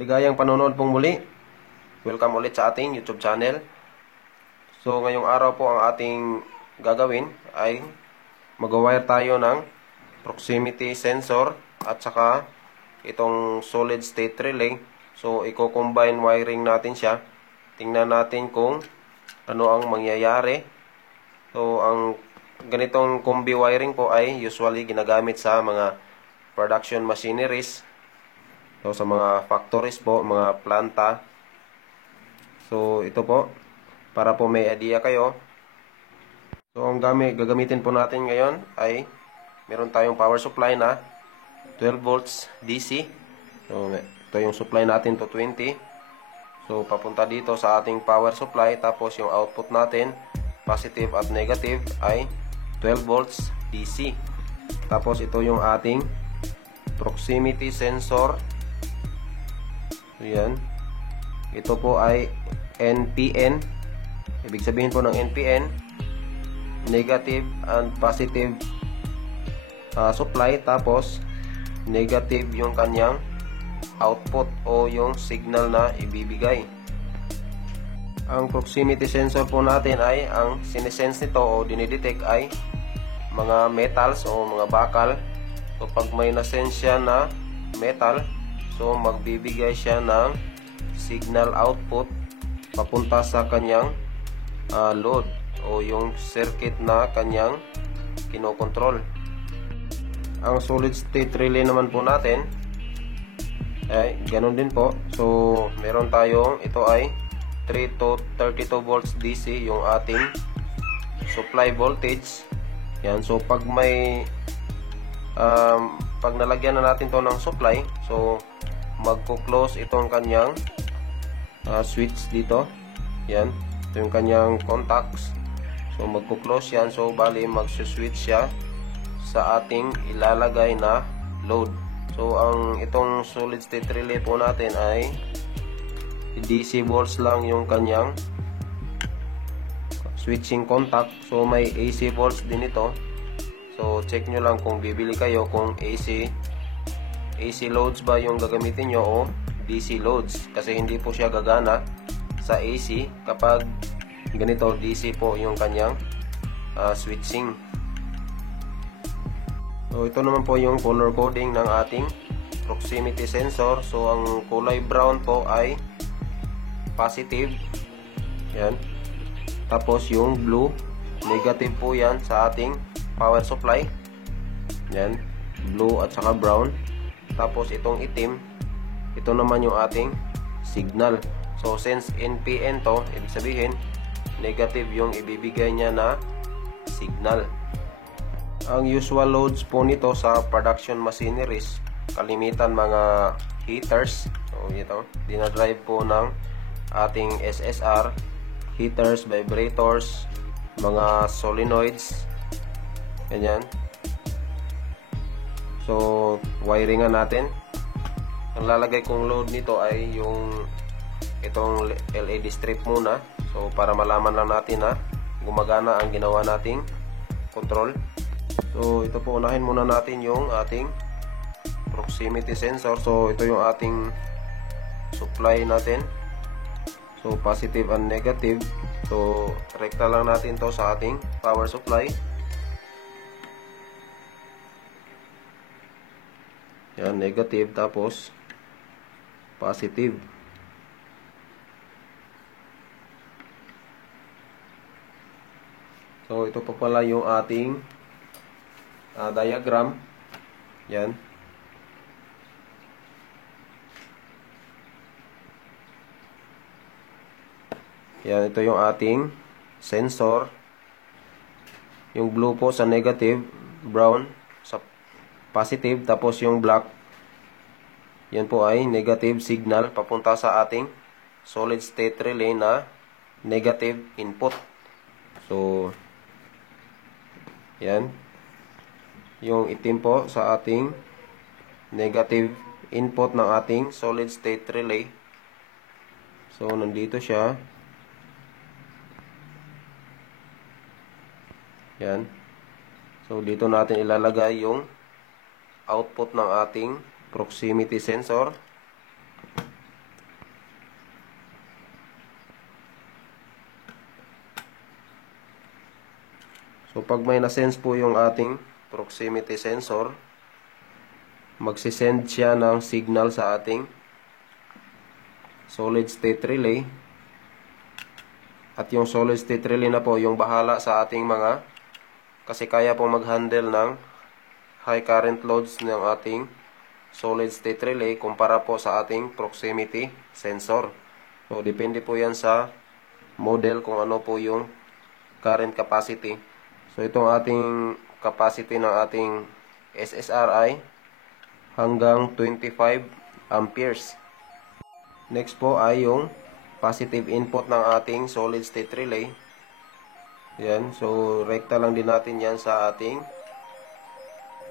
Maligayang panonood pong muli. Welcome ulit sa ating YouTube channel. So ngayong araw po ang ating gagawin ay mag-wire tayo ng proximity sensor at saka itong solid state relay. So i-combine wiring natin siya. Tingnan natin kung ano ang mangyayari. So ang ganitong combi wiring po ay usually ginagamit sa mga production machineries. So sa mga factories po, mga planta. So ito po, para po may idea kayo. So ang gagamitin po natin ngayon ay meron tayong power supply na 12 volts DC. So ito yung supply natin to 20. So papunta dito sa ating power supply, tapos yung output natin, positive at negative, ay 12 volts DC. Tapos ito yung ating proximity sensor. So yan. Ito po ay NPN. Ibig sabihin po ng NPN, negative and positive supply. Tapos negative yung kanyang output o yung signal na ibibigay. Ang proximity sensor po natin ay ang sinesense nito o dinidetect ay mga metals o mga bakal. So pag may nasense siya na metal, so magbibigay siya ng signal output papunta sa kanyang load o yung circuit na kanyang kinokontrol. Ang solid state relay naman po natin ay ganun din po. So meron tayong, ito ay 3 to 32 volts DC yung ating supply voltage. Yan. So pag may pag nalagyan na natin to ng supply, so magko-close itong kanyang switch dito. Yan. Ito yung kanyang contacts. So magko-close yan. So bali magsuswitch siya sa ating ilalagay na load. So ang itong solid state relay po natin ay DC volts lang yung kanyang switching contact. So may AC volts din ito. So check nyo lang kung bibili kayo kung AC loads ba yung gagamitin nyo o DC loads, kasi hindi po siya gagana sa AC kapag ganito DC po yung kanyang switching. So ito naman po yung color coding ng ating proximity sensor. So ang kulay brown po ay positive. Yan. Tapos yung blue, negative po yan sa ating power supply. Yan. Blue at saka brown. Tapos itong itim, ito naman yung ating signal. So since NPN to, ibig sabihin negative yung ibibigay niya na signal. Ang usual loads po nito sa production machineries, kalimitan mga heaters. So ito, dinadrive po ng ating SSR, heaters, vibrators, mga solenoids, ganyan. So wiringan natin. Ang lalagay kong load nito ay yung itong LED strip muna. So para malaman lang natin na gumagana ang ginawa nating control. So ito po, unahin muna natin yung ating proximity sensor. So ito yung ating supply natin. So positive and negative. So rekta lang natin to sa ating power supply. Yan, negative tapos positive. So ito pa pala yung ating diagram. Yan. Yan, ito yung ating sensor. Yung blue po sa negative, brown sa positive, tapos yung black, yan po ay negative signal papunta sa ating solid state relay na negative input. So yan, yung itim po sa ating negative input ng ating solid state relay. So nandito siya. Yan. So dito natin ilalagay yung output ng ating proximity sensor. pag may na-sense po yung ating proximity sensor, magsisend siya ng signal sa ating solid state relay. At yung solid state relay na po yung bahala sa ating mga, kasi kaya pong mag-handle ng high current loads ng ating solid state relay kumpara po sa ating proximity sensor. So depende po yan sa model kung ano po yung current capacity. So itong ating capacity ng ating SSRI hanggang 25 amperes. Next po ay yung positive input ng ating solid state relay. Yan, so rekta lang din natin yan sa ating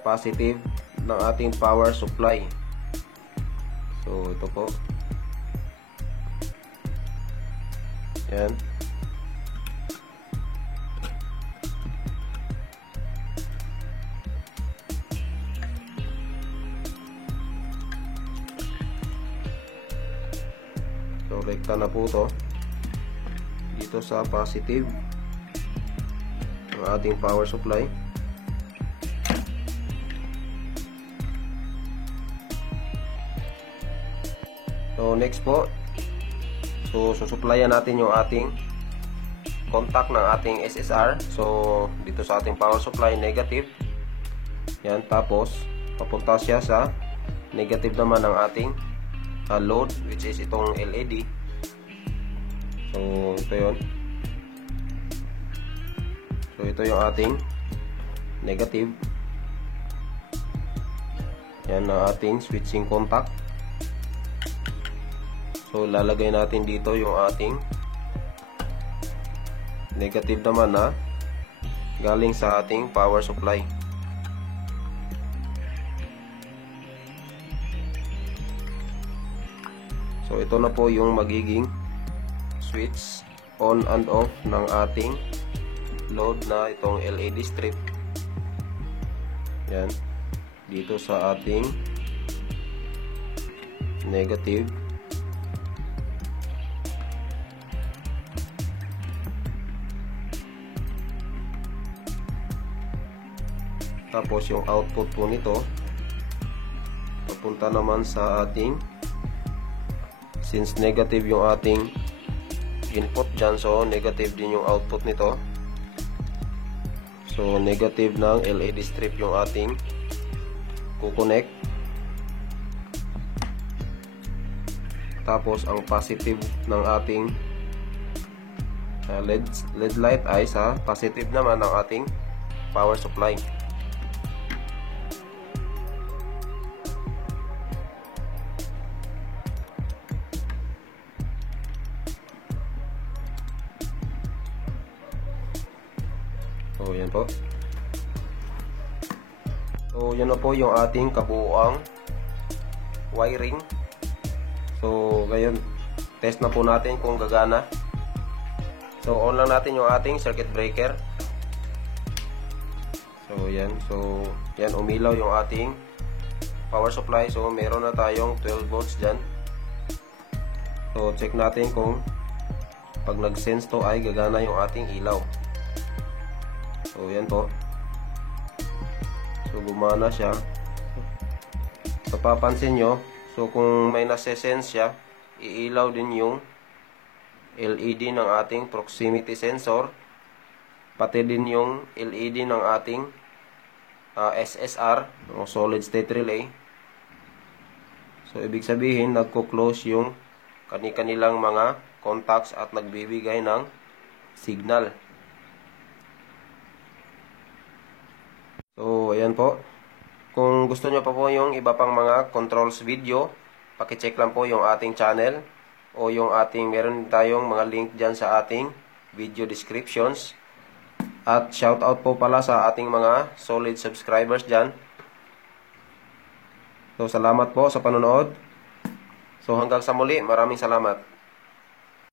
positive ng ating power supply. So ito po. Yan. So rekta na po to dito sa positive ng ating power supply. So next po, so susuplayan natin yung ating contact ng ating SSR. So dito sa ating power supply, negative. Yan, tapos papunta siya sa negative naman ng ating load, which is itong LED. So ito yun. So ito yung ating negative. Yan ang ating switching contact. So lalagay natin dito yung ating negative naman na galing sa ating power supply. So ito na po yung magiging switch on and off ng ating load na itong LED strip. Yan, dito sa ating negative. Tapos yung output po nito papunta naman sa ating, since negative yung ating input dyan, so negative din yung output nito. So negative ng LED strip yung ating kukonect. Tapos ang positive ng ating LED light ay sa positive naman ng ating power supply. So yan po. So yan na po yung ating kabuuang wiring. So ngayon, test na po natin kung gagana. So on lang natin yung ating circuit breaker. So yan, umilaw yung ating power supply. So meron na tayong 12 volts dyan. So check natin kung pag nag-sense to ay gagana yung ating ilaw. So yan po. So gumana siya. So papansin nyo, so kung may nase-sense siya, iilaw din yung LED ng ating proximity sensor, pati din yung LED ng ating SSR o solid state relay. So ibig sabihin nagko-close yung kani-kanilang mga contacts at nagbibigay ng signal. So ayan po. Kung gusto nyo pa po yung iba pang mga controls video, pakicheck lang po yung ating channel o yung ating, meron tayong mga link dyan sa ating video descriptions. At shout out po pala sa ating mga solid subscribers dyan. So salamat po sa panonood. So hanggang sa muli, maraming salamat.